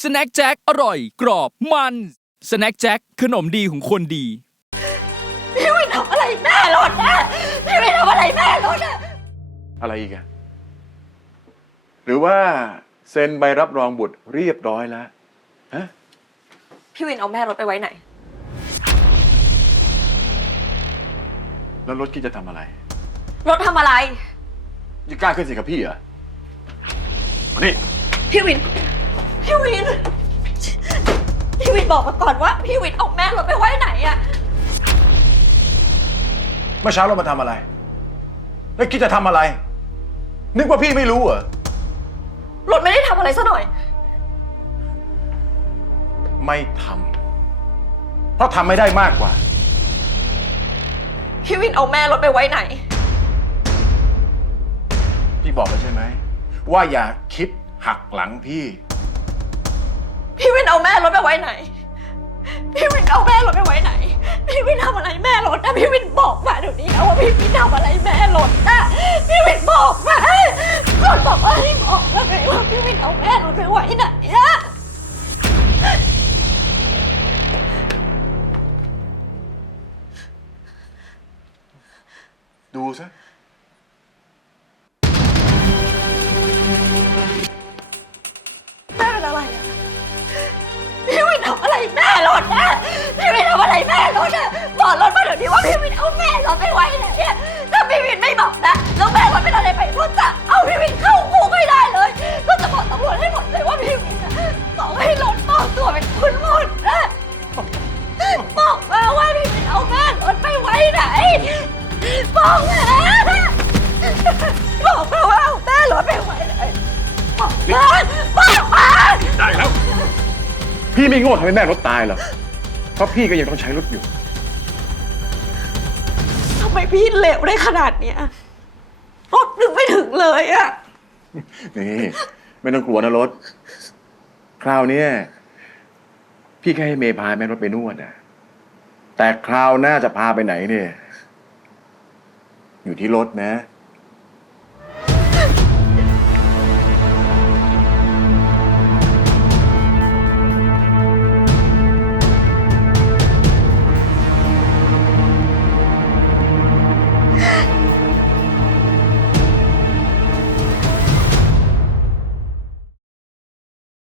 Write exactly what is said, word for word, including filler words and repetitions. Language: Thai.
สแน็คแจ็คอร่อยกรอบมันสแน็คแจ็คขนมดีของคนดีพี่วินทำอะไรแม่รถนะพี่วินทำอะไรแม่รถนะอะไรอีกอะหรือว่าเซ็นใบรับรองบุตรเรียบร้อยแล้วฮะพี่วินเอาแม่รถไปไว้ไหนแล้วรถคิดจะทำอะไรรถทำอะไรจะกล้าขึ้นสิกับพี่เหรอมานี่พี่วินพี่วินพี่วินบอกมาก่อนว่าพี่วินเอาแม่รถไปไว้ไหนอะเมื่อเช้าเรามาทำอะไรแล้วคิดจะทำอะไรนึกว่าพี่ไม่รู้เหรอรถไม่ได้ทำอะไรซะหน่อยไม่ทำเพราะทำไม่ได้มากกว่าพี่วินเอาแม่รถไปไว้ไหนพี่บอกแล้วใช่ไหมว่าอย่าคิดหักหลังพี่พี่วินเอาแม่รถไปไว้ไหนพี่วินเอาแม่รถไปไว้ไหนพี่วินทำอะไรแม่รถนะพี่วินบอกมาเดี๋ยวนี้นะว่าพี่วินทำอะไรแม่รถนะพี่วินบอกมาก่อนบอกว่าให้บอกว่าไงว่าพี่วินเอาแม่รถไปไว้ไหนอะดูซะแม่เป็นอะไรอะพี่วินทำอะไรแม่รถนะพี่วินทำอะไรแม่รถนะบอกรถมาเดี๋ยวนี้ว่าพี่วินเอาแม่รถไปไว้ไหนอะถ้าพี่วินไม่บอกนะแล้วแม่รถเป็นอะไรไปรถจะเอาพี่วินเข้าคุกให้ได้เลยก็จะบอกตำรวจให้หมดเลยว่าพี่วินบอกให้รถบอกตัวเป็นคุณหมดนะบอกมาว่าพี่วินเอาแม่รถไปไว้ไหนบอกมาบอกมาว่าเอาแม่รถไปไว้ไหนบอกมาบอกมาได้แล้วพี่ไม่โง่ทำให้แม่รถตายหรอกเพราะพี่ก็ยังต้องใช้รถอยู่ทำไมพี่เลวได้ขนาดเนี้ยรถนึงไม่ถึงเลยอะนี่ไม่ต้องกลัวนะรถคราวนี้พี่แค่ให้เมย์พาแม่รถไปนวดนะแต่คราวหน้าจะพาไปไหนเนี่ยอยู่ที่รถนะ